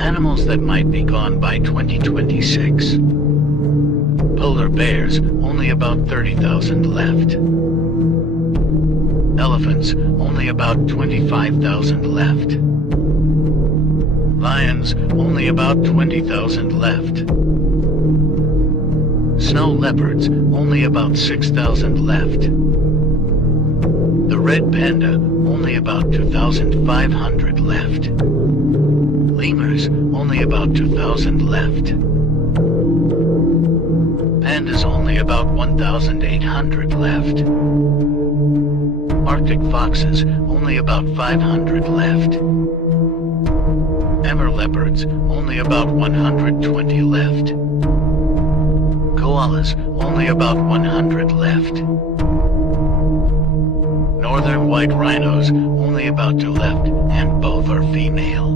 Animals that might be gone by 2026. Polar bears, only about 30,000 left. Elephants, only about 25,000 left. Lions, only about 20,000 left. Snow leopards, only about 6,000 left. The red panda, only about 2,500 left. Lemurs, only about 2,000 left. Pandas, only about 1,800 left. Arctic foxes, only about 500 left. Amur leopards, only about 120 left. Koalas, only about 100 left. Northern white rhinos, only about 2 left, and both are female.